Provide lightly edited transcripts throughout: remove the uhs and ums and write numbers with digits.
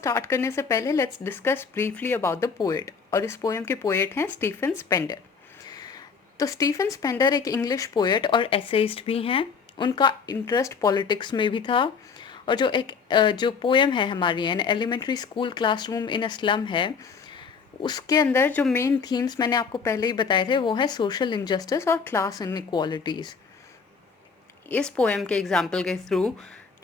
Start करने से पहले let's discuss briefly about the poet, और इस पोएम के पोएट हैं स्टीफन स्पेंडर। तो स्टीफन स्पेंडर एक इंग्लिश पोएट और एसेइस्ट भी हैं। उनका इंटरेस्ट पॉलिटिक्स में भी था, और जो पोएम है हमारी an elementary school classroom in a slum है, उसके अंदर जो मेन थीम्स मैंने आपको पहले ही बताए थे वो है सोशल इनजस्टिस और क्लास इनइक्वालिटीज़। इस पोएम के एग्जाम्पल के थ्रू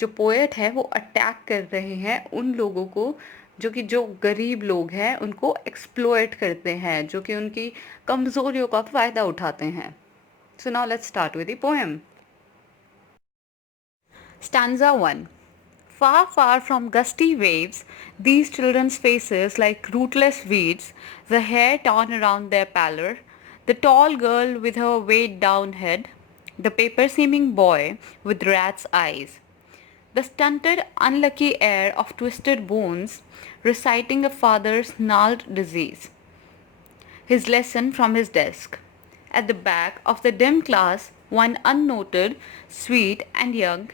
जो पोएट है वो अटैक कर रहे हैं उन लोगों को जो गरीब लोग हैं, उनको एक्सप्लॉइट करते हैं, जो कि उनकी कमज़ोरियों का फ़ायदा उठाते हैं। So now let's start with the poem. Stanza 1. Far, far from gusty waves, these children's faces like rootless weeds, the hair torn around their pallor, the tall girl with her weighed down head, the paper-seeming boy with rat's eyes, the stunted, unlucky heir of twisted bones, reciting a father's gnarled disease. His lesson from his desk. At the back of the dim class, one unnoted, sweet and young,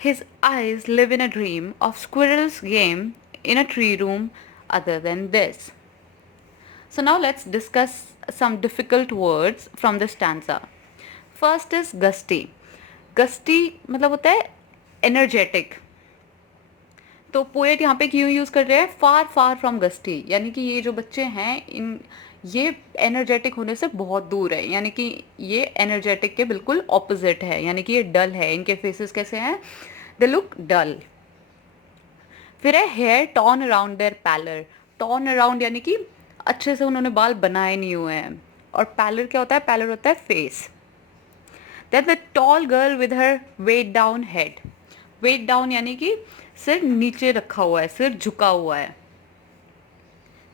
his eyes live in a dream of squirrel's game in a tree room other than this. So now let's discuss some difficult words from the stanza. First is gusty. Gusty मतलब होता है energetic. तो poet यहाँ पे क्यों use कर रहे हैं फार फार फ्रॉम गस्टी, यानी कि ये जो बच्चे हैं ये एनर्जेटिक होने से बहुत दूर है, यानी कि ये एनर्जेटिक के बिल्कुल ऑपोजिट है, यानी कि ये डल है। इनके फेसेस कैसे हैं? They look dull. फिर है hair torn around their pallor. Torn around यानी कि अच्छे से उन्होंने बाल बनाए नहीं हुए हैं। और पैलर क्या होता है? पैलर होता है face. That the tall girl with her weighed down head. Weighed down यानी कि सिर नीचे रखा हुआ है, सिर झुका हुआ है।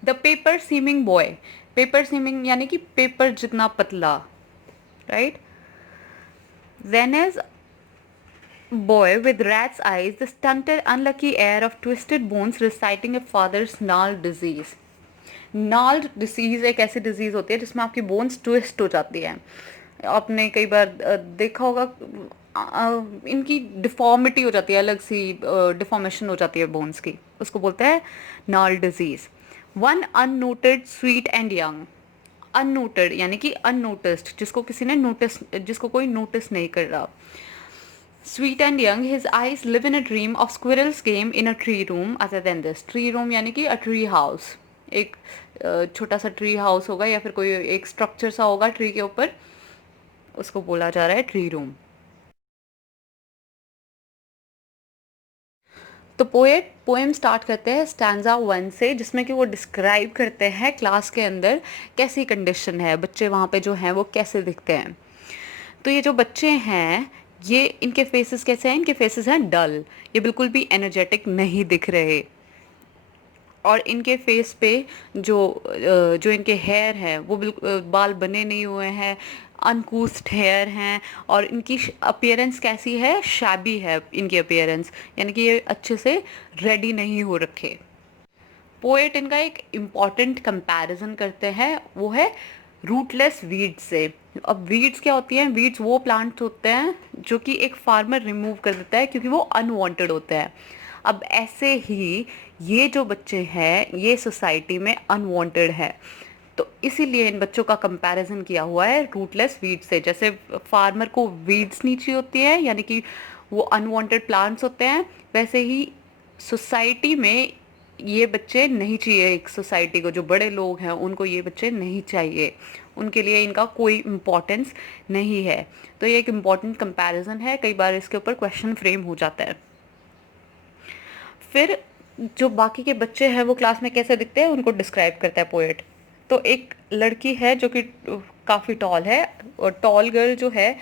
The paper seeming boy. Paper seeming यानी कि पेपर जितना पतला, right? Then is boy with rat's eyes, the stunted, unlucky heir of twisted bones, reciting a father's gnarled disease. gnarled disease एक ऐसी डिजीज होती है जिसमें आपकी बोन्स ट्विस्ट हो जाती है। आपने कई बार देखा होगा, इनकी डिफॉर्मिटी हो जाती है, अलग सी डिफॉर्मेशन हो जाती है बोन्स की, उसको बोलते हैं gnarled disease. One unnoted sweet and young. Unnoted यानी कि अननोटिस्ड, जिसको कोई नोटिस नहीं कर रहा। Sweet and young, his eyes live in a dream of squirrel's game in a tree room other than this. Tree room यानी कि a tree house, एक छोटा सा ट्री हाउस होगा या फिर कोई एक स्ट्रक्चर सा होगा ट्री के ऊपर, उसको बोला जा रहा है ट्री रूम। तो पोएम स्टार्ट करते हैं स्टैंजा 1 से, जिसमें कि वो डिस्क्राइब करते हैं क्लास के अंदर कैसी कंडीशन है, बच्चे वहाँ पे जो हैं वो कैसे दिखते हैं। तो ये जो बच्चे हैं, ये इनके फेसेस कैसे हैं? इनके फेसेस हैं डल, ये बिल्कुल भी एनर्जेटिक नहीं दिख रहे। और इनके फेस पे जो इनके हेयर हैं वो बिल्कुल बाल बने नहीं हुए हैं, अनकूस्ड हेयर हैं। और इनकी अपीयरेंस कैसी है? शैबी है इनकी अपीयरेंस, यानी कि ये अच्छे से रेडी नहीं हो रखे। पोएट इनका एक इम्पॉर्टेंट कंपैरिजन करते हैं, वो है रूटलेस वीड्स से। अब वीड्स क्या होती हैं? वीड्स वो प्लांट्स होते हैं जो कि एक फार्मर रिमूव कर देता है क्योंकि वो अनवांटेड होते हैं। अब ऐसे ही ये जो बच्चे हैं ये सोसाइटी में अनवांटेड है, तो इसीलिए इन बच्चों का कंपैरिजन किया हुआ है रूटलेस वीड्स से। जैसे फार्मर को वीड्स नहीं चाहिए होती है, यानी कि वो अनवांटेड प्लांट्स होते हैं, वैसे ही सोसाइटी में ये बच्चे नहीं चाहिए। एक सोसाइटी को जो बड़े लोग हैं उनको ये बच्चे नहीं चाहिए, उनके लिए इनका कोई इम्पोर्टेंस नहीं है। तो ये एक इम्पॉर्टेंट कंपैरिजन है, कई बार इसके ऊपर क्वेश्चन फ्रेम हो जाता है। फिर जो बाकी के बच्चे हैं वो क्लास में कैसे दिखते हैं उनको डिस्क्राइब करता है पोएट। तो एक लड़की है जो कि काफ़ी टॉल है, और टॉल गर्ल जो है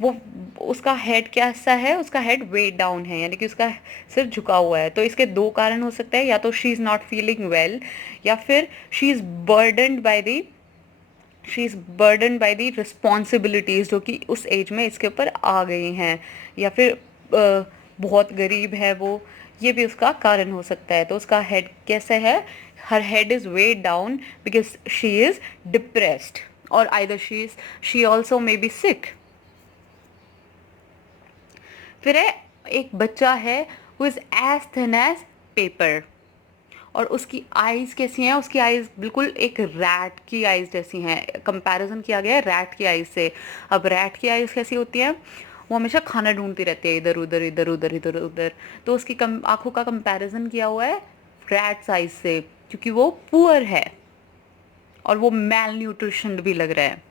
वो, उसका हेड कैसा है? उसका हेड वेट डाउन है, यानी कि उसका सिर झुका हुआ है। तो इसके दो कारण हो सकते हैं, या तो she is not feeling well, या फिर she is burdened by the responsibilities जो कि उस एज में इसके ऊपर आ गई हैं, या फिर बहुत गरीब है वो, ये भी उसका कारण हो सकता है। तो उसका हेड कैसे है? Her head is weighed down because she is depressed, और either she also may be sick. फिर है एक बच्चा है who is as thin as paper. और उसकी आईज कैसी हैं, उसकी आईज बिल्कुल एक रैट की आईज जैसी हैं। कंपैरिजन किया गया है रैट की आईज से। अब रैट की आईज कैसी होती है, वो हमेशा खाना ढूंढती रहती है इधर उधर इधर उधर इधर उधर। तो उसकी आंखों का कंपैरिजन किया हुआ है रैट साइज से, क्योंकि वो पुअर है और वो मैल न्यूट्रिशन भी लग रहा है।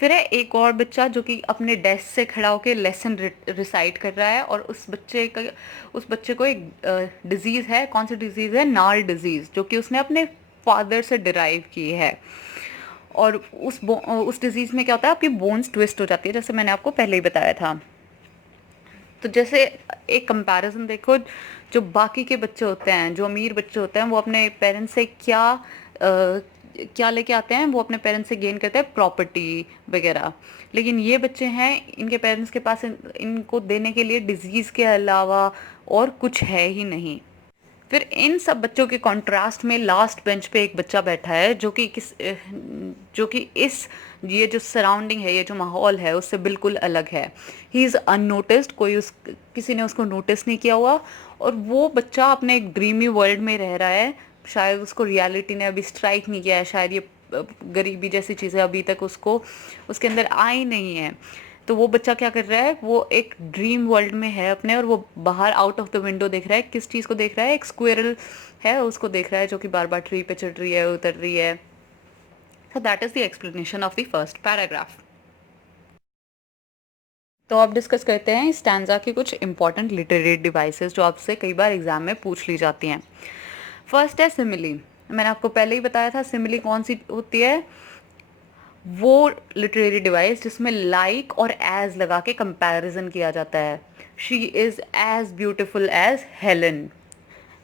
फिर है एक और बच्चा जो कि अपने डेस्क से खड़ा होकर लेसन रिसाइट कर रहा है, और उस बच्चे को एक डिजीज़ है। कौन सी डिजीज़ है, नाल डिजीज़, जो कि उसने अपने फादर से डिराइव की है। और उस डिजीज़ में क्या होता है, आपकी बोन्स ट्विस्ट हो जाती है, जैसे मैंने आपको पहले ही बताया था। तो जैसे एक कंपैरिजन देखो, जो बाकी के बच्चे होते हैं, जो अमीर बच्चे होते हैं, वो अपने पेरेंट्स से क्या लेके आते हैं, वो अपने पेरेंट्स से गेन करते हैं प्रॉपर्टी वगैरह। लेकिन ये बच्चे हैं, इनके पेरेंट्स के पास इनको देने के लिए डिजीज़ के अलावा और कुछ है ही नहीं। फिर इन सब बच्चों के कंट्रास्ट में लास्ट बेंच पे एक बच्चा बैठा है जो कि इस ये जो सराउंडिंग है, ये जो माहौल है, उससे बिल्कुल अलग है। ही इज़ अननोटिस्ड, किसी ने उसको नोटिस नहीं किया हुआ, और वो बच्चा अपने एक ड्रीमी वर्ल्ड में रह रहा है। शायद उसको रियलिटी ने अभी स्ट्राइक नहीं किया है, शायद ये गरीबी जैसी चीज़ें अभी तक उसको उसके अंदर आई नहीं है। तो वो बच्चा क्या कर रहा है, वो एक ड्रीम वर्ल्ड में है अपने, और वो बाहर आउट ऑफ द विंडो देख रहा है। किस चीज़ को देख रहा है, एक स्क्विरल है उसको देख रहा है, जो कि बार बार ट्री पे चढ़ रही है, उतर रही है। So that is the explanation of the first paragraph. तो अब डिस्कस करते हैं स्टैंजा की कुछ इंपॉर्टेंट लिटरेरी डिवाइसेस जो आपसे कई बार एग्जाम में पूछ ली जाती हैं। फर्स्ट है सिमिली। मैंने आपको पहले ही बताया था सिमिली कौन सी होती है, वो लिटरेरी डिवाइस जिसमें लाइक और एज लगा के कंपैरिजन किया जाता है। She is as beautiful as Helen,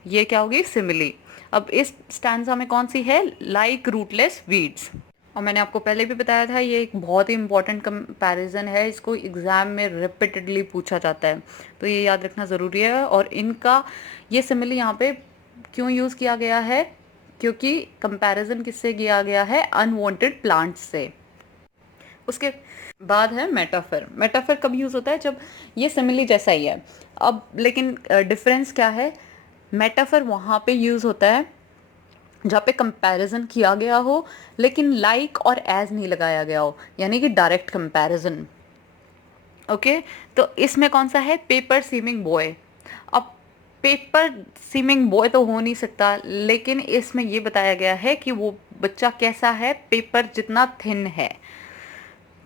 ये क्या होगी, सिमिली। अब इस स्टैंजा में कौन सी है, लाइक रूटलेस वीड्स। और मैंने आपको पहले भी बताया था, ये एक बहुत ही इंपॉर्टेंट कंपैरिजन है, इसको एग्ज़ाम में रिपीटेडली पूछा जाता है, तो ये याद रखना ज़रूरी है। और इनका ये सिमिली यहाँ पे क्यों यूज़ किया गया है, क्योंकि कंपैरिजन किससे किया गया है, अनवांटेड प्लांट्स से। उसके बाद है मेटाफर। मेटाफर कब यूज़ होता है, जब ये सिमिली जैसा ही है। अब लेकिन डिफरेंस क्या है, मेटाफर वहाँ पे यूज़ होता है जहाँ पे कंपैरिजन किया गया हो लेकिन लाइक और एज नहीं लगाया गया हो, यानी कि डायरेक्ट कंपैरिजन। ओके, तो इसमें कौन सा है, पेपर सीमिंग बॉय। अब पेपर सीमिंग बॉय तो हो नहीं सकता, लेकिन इसमें ये बताया गया है कि वो बच्चा कैसा है, पेपर जितना थिन है।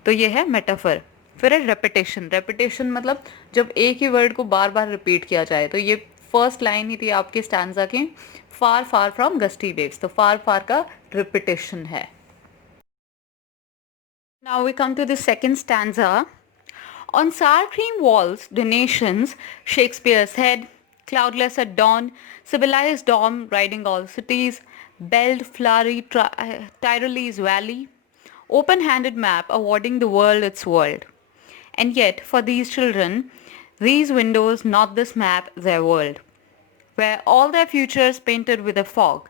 तो ये है मेटाफर। फिर है रेपिटेशन। रेपिटेशन मतलब जब एक ही वर्ड को बार बार रिपीट किया जाए। तो ये फर्स्ट लाइन ही थी आपके स्टैंजा की, फार फार फ्रॉम गस्टी वेव्स। तो फार फार का रिपीटेशन है। Now we come to the second stanza. On sour cream walls, donations, Shakespeare's head, cloudless at dawn, civilized dawn riding all cities, belled flowery Tyrolese valley, open-handed map awarding the world its world. And yet, for these children, these windows, not this map, their world, where all their futures painted with a fog,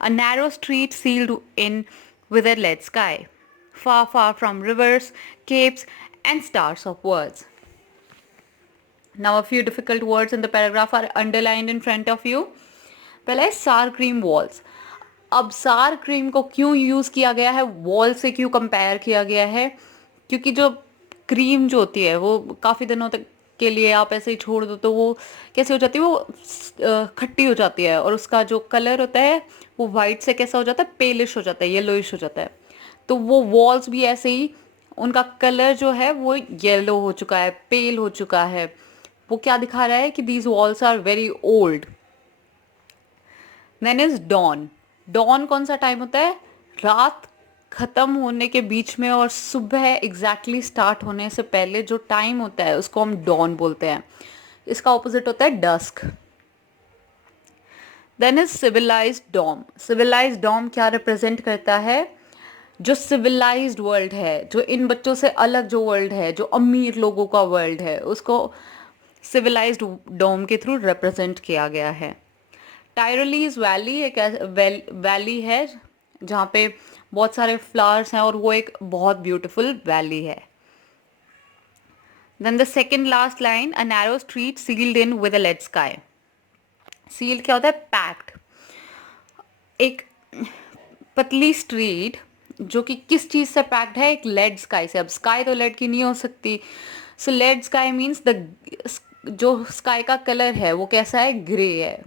a narrow street sealed in with a lead sky, far, far from rivers, capes, and stars of words. Now, a few difficult words in the paragraph are underlined in front of you. पहला है सार cream walls. अब सार cream को क्यों use किया गया है, वॉल से क्यों कंपेयर किया गया है, क्योंकि जो क्रीम जो होती है वो काफ़ी दिनों तक के लिए आप ऐसे ही छोड़ दो तो वो कैसे हो जाती है, वो खट्टी हो जाती है, और उसका जो कलर होता है वो वाइट से कैसा हो जाता है, पेलिश हो जाता है, येलोइश हो जाता है। तो वो वॉल्स भी ऐसे ही, उनका कलर जो है वो येलो हो चुका है, पेल हो चुका है। वो क्या दिखा रहा है कि these walls are very old. Then is dawn. Dawn कौन सा टाइम होता है, रात खत्म होने के बीच में और सुबह एग्जैक्टली स्टार्ट होने से पहले जो टाइम होता है उसको हम डॉन बोलते हैं। इसका ऑपोजिट होता है dusk. Then is civilised dome. Civilised dome क्या रिप्रेजेंट करता है, जो सिविलाइज्ड वर्ल्ड है, जो इन बच्चों से अलग जो वर्ल्ड है, जो अमीर लोगों का वर्ल्ड है, उसको सिविलाइज्ड डोम के थ्रू रिप्रेजेंट किया गया है। टायरोलीज वैली एक वैली है जहाँ पे बहुत सारे फ्लावर्स हैं और वो एक बहुत ब्यूटीफुल वैली है। Then the second last line, a narrow street sealed in with a lead sky. Sealed क्या होता है? पैक्ड। एक पतली स्ट्रीट जो कि किस चीज से पैक्ड है? एक लेड स्काई से। अब स्काई तो लेड की नहीं हो सकती, सो लेड स्काई मीन्स द जो स्काई का कलर है वो कैसा है? ग्रे है।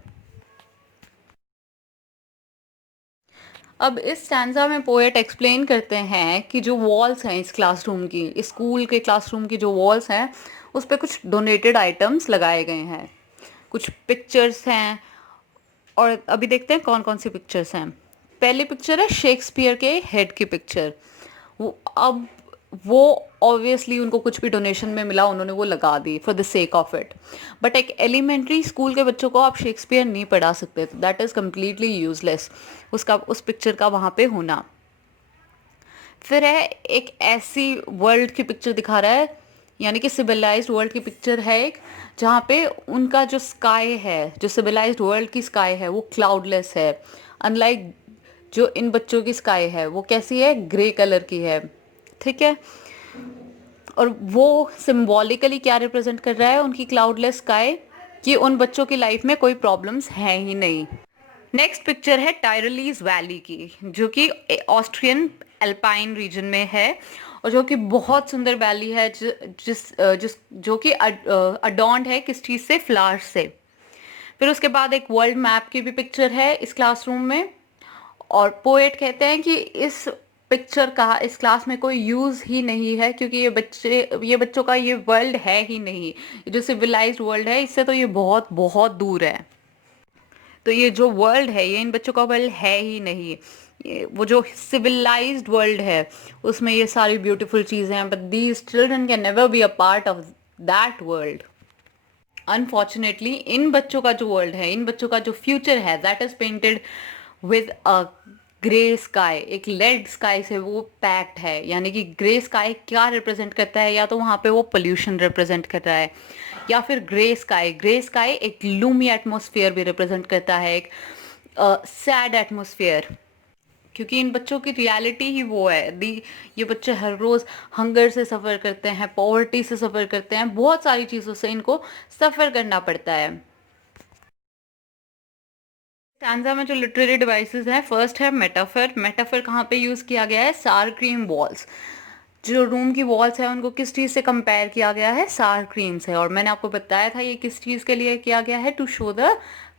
अब इस स्टैंजा में पोएट एक्सप्लेन करते हैं कि जो वॉल्स हैं इस क्लासरूम की, इस स्कूल के क्लासरूम की जो वॉल्स हैं उस पे कुछ डोनेटेड आइटम्स लगाए गए हैं, कुछ पिक्चर्स हैं। और अभी देखते हैं कौन कौन सी पिक्चर्स हैं। पहली पिक्चर है शेक्सपियर के हेड की पिक्चर। वो अब वो ऑब्वियसली उनको कुछ भी डोनेशन में मिला, उन्होंने वो लगा दी for the sake of it. But एक एलिमेंट्री स्कूल के बच्चों को आप शेक्सपियर नहीं पढ़ा सकते, दैट इज़ कम्प्लीटली यूजलेस उसका, उस पिक्चर का वहाँ पे होना। फिर है एक ऐसी वर्ल्ड की पिक्चर दिखा रहा है, यानी कि सिविलाइज्ड वर्ल्ड की पिक्चर है एक, जहाँ पे उनका जो स्काई है, जो सिविलाइज्ड वर्ल्ड की स्काई है वो क्लाउडलेस है। अनलाइक जो इन बच्चों की स्काई है वो कैसी है? ग्रे कलर की है। ठीक है। और वो सिंबॉलिकली क्या रिप्रेजेंट कर रहा है उनकी क्लाउडलेस स्काई? कि उन बच्चों की लाइफ में कोई प्रॉब्लम्स हैं ही नहीं। नेक्स्ट पिक्चर है टायरलीज वैली की, जो कि ऑस्ट्रियन एल्पाइन रीजन में है, और जो कि बहुत सुंदर वैली है, जिस जो कि अडॉन्ड है किस चीज़ से? फ्लावर्स से। फिर उसके बाद एक वर्ल्ड मैप की भी पिक्चर है इस क्लासरूम में। और पोएट कहते हैं कि इस पिक्चर का इस क्लास में कोई यूज़ ही नहीं है, क्योंकि ये बच्चों का ये वर्ल्ड है ही नहीं। जो सिविलाइज्ड वर्ल्ड है इससे तो ये बहुत बहुत दूर है। तो ये जो वर्ल्ड है ये इन बच्चों का वर्ल्ड है ही नहीं। वो जो सिविलाइज्ड वर्ल्ड है उसमें ये सारी ब्यूटीफुल चीज़ें हैं, but these children can never be a part of that world. Unfortunately in बच्चों का जो वर्ल्ड है, इन बच्चों का जो फ्यूचर है, that is painted with a grey sky. एक लेड स्काई से वो पैक्ड है। यानी कि ग्रे स्काई क्या रिप्रेजेंट करता है? या तो वहाँ पे वो पोल्यूशन रिप्रेजेंट कर रहा है, या फिर ग्रे स्काई एक लूमी एटमोसफियर भी रिप्रेजेंट करता है, एक सैड एटमोसफियर। क्योंकि इन बच्चों की रियलिटी ही वो है दी। ये बच्चे हर रोज हंगर से सफ़र करते हैं, पॉवर्टी से सफ़र करते हैं, बहुत सारी चीज़ों से इनको सफ़र करना पड़ता है। स्टैंजा में जो लिटरेरी डिवाइसेस हैं, फर्स्ट है मेटाफर। मेटाफर कहाँ पे यूज़ किया गया है? सार क्रीम वॉल्स। जो रूम की वॉल्स है उनको किस चीज़ से कंपेयर किया गया है? सार क्रीम से। और मैंने आपको बताया था ये किस चीज़ के लिए किया गया है? To show the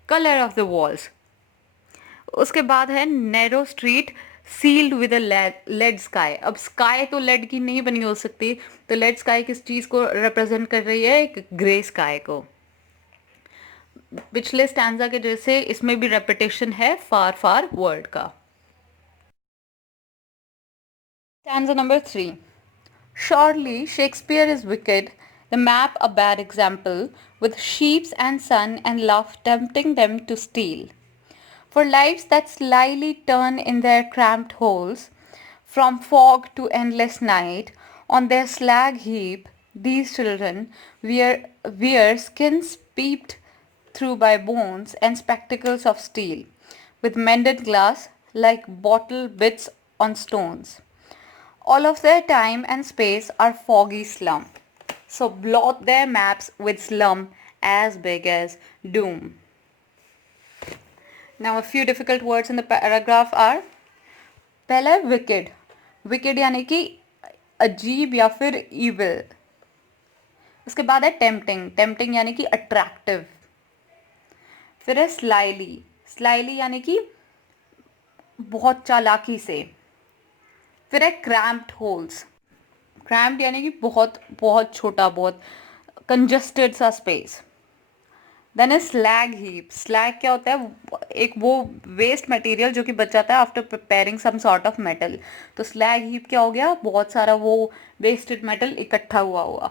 colour of the walls. उसके बाद है narrow street sealed with a lead sky. अब स्काई तो लेड की नहीं बनी हो सकती, तो लेड स्काई किस चीज को रिप्रेजेंट कर रही है? एक ग्रे स्काई को। पिछले स्टैंजा के जैसे इसमें भी रेपिटेशन है फार फार वर्ड का। Stanza number 3। Surely Shakespeare is wicked, the map a bad example, with sheep and sun and love tempting them to steal. For lives that slyly turn in their cramped holes, from fog to endless night, on their slag heap, these children wear skins peeped through by bones and spectacles of steel, with mended glass like bottle bits on stones. All of their time and space are foggy slum. So blot their maps with slum as big as doom. Now a few difficult words in the paragraph are, पहला है wicked. Wicked यानी कि अजीब या फिर evil. उसके बाद है टेम्पटिंग। टेम्पटिंग यानी कि अट्रैक्टिव। फिर है स्लाइली। स्लाइली यानी कि बहुत चालाकी से। फिर है क्रैम्प्ड होल्स। क्रैम्प्ड यानी कि बहुत बहुत छोटा, बहुत कंजस्टेड सा space. Then is slag heap. Slag क्या होता है? एक वो वेस्ट मटेरियल जो कि बच जाता है after preparing some sort of metal. तो स्लैग हीप क्या हो गया? बहुत सारा वो वेस्टेड मेटल इकट्ठा हुआ हुआ।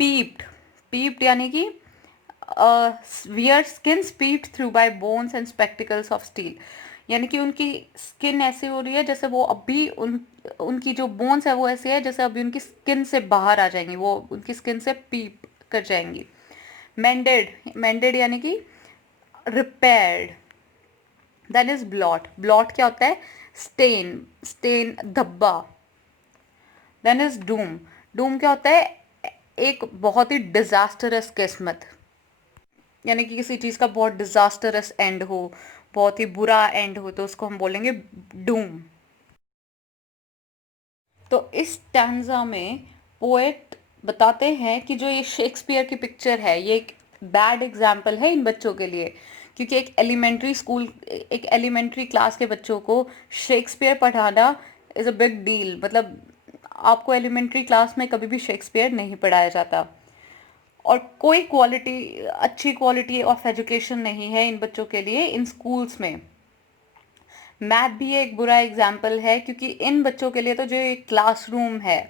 पीप्ड। पीप्ड यानी कि wear skin peeped through bye bones and spectacles of steel. यानी कि उनकी स्किन ऐसी हो रही है जैसे वो अभी उनकी जो बोन्स है वो ऐसी है जैसे अभी उनकी स्किन से बाहर आ जाएंगी, वो उनकी स्किन से पीप कर जाएंगी। मेंडेड। मेंडेड यानी कि repaired. Then is blot. Blot क्या होता है? स्टेन। स्टेन धब्बा। Then is doom. डूम क्या होता है? एक बहुत ही डिजास्टरस किस्मत। यानी कि किसी चीज़ का बहुत डिजास्टरस एंड हो, बहुत ही बुरा एंड हो, तो उसको हम बोलेंगे डूम। तो इस स्टैंजा में पोएट बताते हैं कि जो ये शेक्सपियर की पिक्चर है ये एक बैड एग्जाम्पल है इन बच्चों के लिए, क्योंकि एक एलिमेंट्री क्लास के बच्चों को शेक्सपियर पढ़ाना इज़ अ बिग डील। मतलब आपको एलिमेंट्री क्लास में कभी भी शेक्सपियर नहीं पढ़ाया जाता, और कोई अच्छी क्वालिटी ऑफ एजुकेशन नहीं है इन बच्चों के लिए इन स्कूल्स में। मैथ भी एक बुरा एग्जाम्पल है, क्योंकि इन बच्चों के लिए तो जो एक क्लासरूम है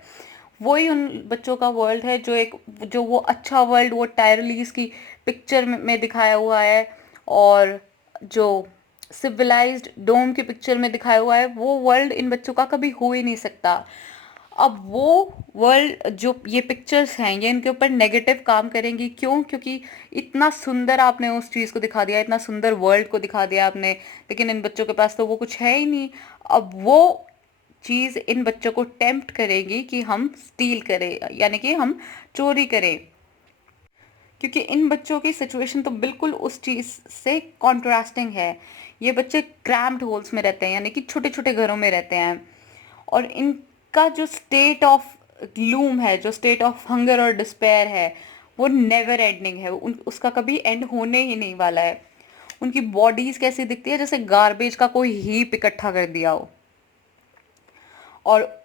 वही उन बच्चों का वर्ल्ड है, जो वो अच्छा वर्ल्ड वो टायरलीज की पिक्चर में दिखाया हुआ है, और जो सिविलाइज्ड डोम की पिक्चर में दिखाया हुआ है वो वर्ल्ड इन बच्चों का कभी हो ही नहीं सकता। अब वो वर्ल्ड जो ये पिक्चर्स हैं ये इनके ऊपर नेगेटिव काम करेंगी, क्यों? क्योंकि इतना सुंदर आपने उस चीज़ को दिखा दिया, इतना सुंदर वर्ल्ड को दिखा दिया आपने, लेकिन इन बच्चों के पास तो वो कुछ है ही नहीं। अब वो चीज़ इन बच्चों को टेम्प्ट करेगी कि हम स्टील करें, यानी कि हम चोरी करें, क्योंकि इन बच्चों की सिचुएशन तो बिल्कुल उस चीज़ से कॉन्ट्रास्टिंग है। ये बच्चे क्रैम्प्ड होल्स में रहते हैं, यानी कि छोटे छोटे घरों में रहते हैं, और इनका जो स्टेट ऑफ ग्लूम है, जो स्टेट ऑफ हंगर और डिस्पेयर है, वो नेवर एंडिंग है, उसका कभी एंड होने ही नहीं वाला है। उनकी बॉडीज कैसी दिखती है, जैसे गार्बेज का कोई हीप इकट्ठा कर दिया हो, और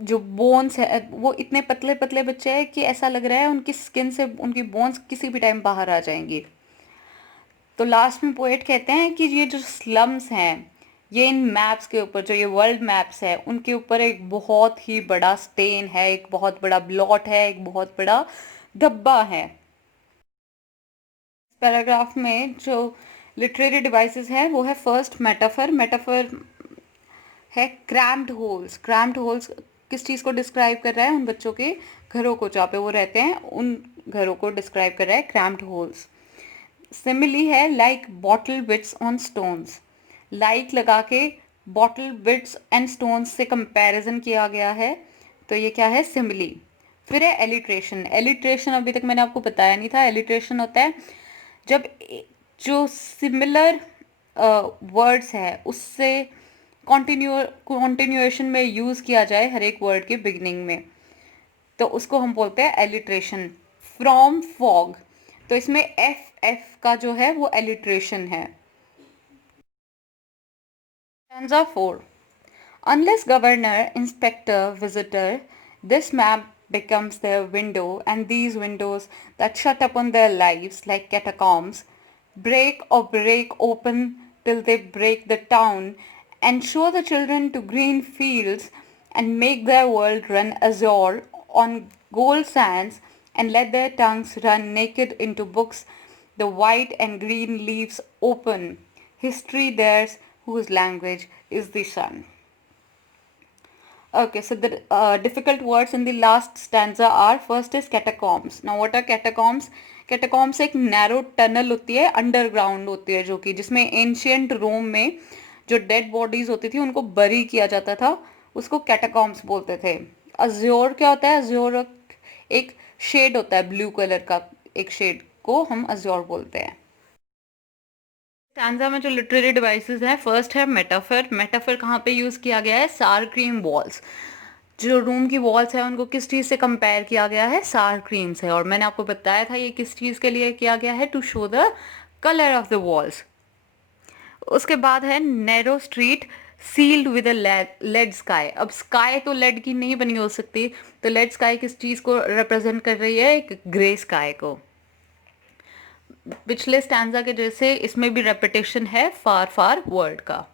जो बोन्स है वो इतने पतले पतले बच्चे हैं कि ऐसा लग रहा है उनकी स्किन से उनकी बोन्स किसी भी टाइम बाहर आ जाएंगी। तो लास्ट में पोएट कहते हैं कि ये जो स्लम्स हैं ये इन मैप्स के ऊपर, जो ये वर्ल्ड मैप्स है उनके ऊपर एक बहुत ही बड़ा स्टेन है, एक बहुत बड़ा ब्लॉट है, एक बहुत बड़ा धब्बा है। पैराग्राफ में जो लिटरेरी डिवाइसेस है वो है फर्स्ट मेटाफर। मेटाफर है क्रैम्प्ड होल्स। क्रैम्प्ड होल्स किस चीज़ को डिस्क्राइब कर रहा है? उन बच्चों के घरों को जहाँ पे वो रहते हैं, उन घरों को डिस्क्राइब कर रहा है क्रैम्प्ड होल्स। सिमिली है like bottle beads on stones. Like लगा के बॉटल बिट्स एंड स्टोन्स से कंपैरिजन किया गया है, तो ये क्या है? सिमिली। फिर है एलिट्रेशन। एलिट्रेशन अभी तक मैंने आपको बताया नहीं था। एलिट्रेशन होता है जब जो सिमिलर वर्ड्स है उससे कॉन्टिन्यूएशन में यूज़ किया जाए हर एक वर्ड के बिगिनिंग में, तो उसको हम बोलते हैं एलिट्रेशन। फ्रॉम फॉग, तो इसमें एफ एफ का जो है वो एलिट्रेशन है। Stanza 4। Unless governor, inspector, visitor, this map becomes their window, and these windows that shut upon their lives like catacombs break open till they break the town, and show the children to green fields, and make their world run azure on gold sands, and let their tongues run naked into books, the white and green leaves open. History theirs, whose language is the sun. Okay, so the difficult words in the last stanza are, first is catacombs. Now what are catacombs? Catacombs एक narrow tunnel होती है, underground होती है, जो कि जिसमें ancient रोम में जो डेड बॉडीज होती थी उनको बरी किया जाता था, उसको कैटाकॉम्स बोलते थे। अज्योर क्या होता है? अज्योर एक शेड होता है ब्लू कलर का, एक शेड को हम अज्योर बोलते हैं। स्टैंजा में जो लिटरेरी डिवाइसेस हैं, फर्स्ट है मेटाफर। मेटाफर कहाँ पे यूज़ किया गया है? सार क्रीम वॉल्स। जो रूम की वॉल्स है उनको किस चीज़ से कंपेयर किया गया है? सार क्रीम से। और मैंने आपको बताया था ये किस चीज़ के लिए किया गया है? To show the colour of the walls. उसके बाद है narrow street sealed with a lead sky. अब स्काई तो लेड की नहीं बनी हो सकती, तो लेड स्काई किस चीज़ को रिप्रेजेंट कर रही है? एक ग्रे स्काई को। पिछले स्टैंजा के जैसे इसमें भी रेपिटेशन है फार फार वर्ड का।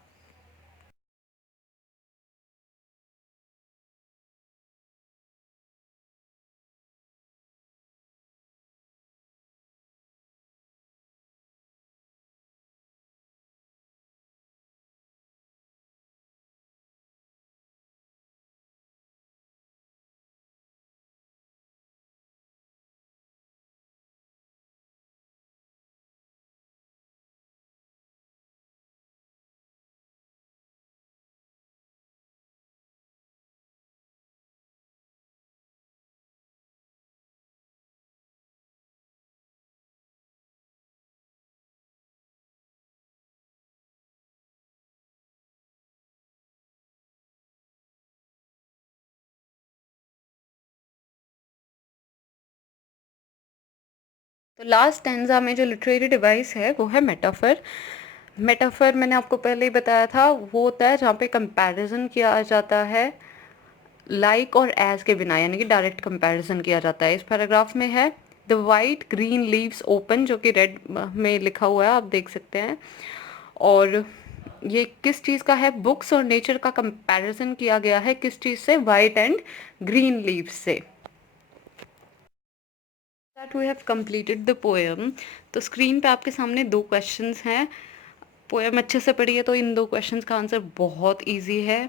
तो लास्ट स्टैंजा में जो लिटरेरी डिवाइस है वो है मेटाफर। मेटाफर मैंने आपको पहले ही बताया था, वो होता है जहाँ पे कंपैरिजन किया जाता है लाइक और एज के बिना, यानी कि डायरेक्ट कंपैरिजन किया जाता है। इस पैराग्राफ में है the white green leaves open, जो कि रेड में लिखा हुआ है, आप देख सकते हैं। और ये किस चीज़ का है? बुक्स और नेचर का कंपैरिजन किया गया है किस चीज़ से? वाइट एंड ग्रीन लीव्स से। That we have completed the poem. तो स्क्रीन पे आपके सामने दो क्वेश्चंस हैं। पोएम अच्छे से पढ़िए तो इन दो क्वेश्चंस का आंसर बहुत इजी है।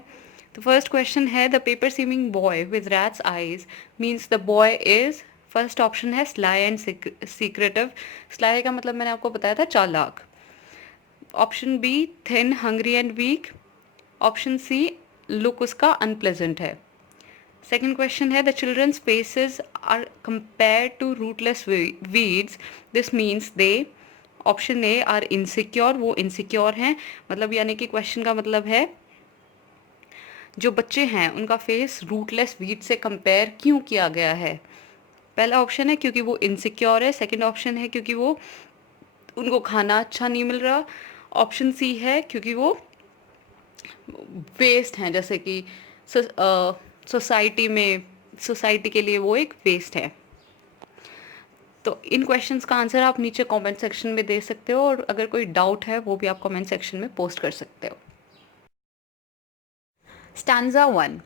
तो फर्स्ट क्वेश्चन है the paper seeming boy with rat's eyes means the boy is. First option है स्लाई एंड सीक्रेटिव। स्लाई का मतलब मैंने आपको बताया था चालाक। Option B thin hungry and weak. Option C look उसका अनप्लेजेंट है। सेकेंड क्वेश्चन है the children's faces are compare to rootless weeds this means they. Option A are insecure, वो इनसिक्योर हैं, मतलब यानी कि क्वेश्चन का मतलब है जो बच्चे हैं उनका फेस रूटलेस वीड से कंपेयर क्यों किया गया है। पहला ऑप्शन है क्योंकि वो इनसिक्योर है। सेकंड ऑप्शन है क्योंकि वो उनको खाना अच्छा नहीं मिल रहा। ऑप्शन सी है क्योंकि वो वेस्ट हैं, जैसे कि सोसाइटी में, सोसाइटी के लिए वो एक वेस्ट है। तो इन क्वेश्चंस का आंसर आप नीचे कमेंट सेक्शन में दे सकते हो, और अगर कोई डाउट है वो भी आप कमेंट सेक्शन में पोस्ट कर सकते हो। Stanza 1.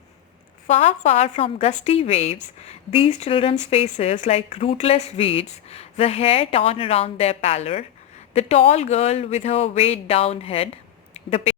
Far, far from gusty waves, these children's faces like rootless weeds, the hair torn around their pallor, the tall girl with her weighed down head, the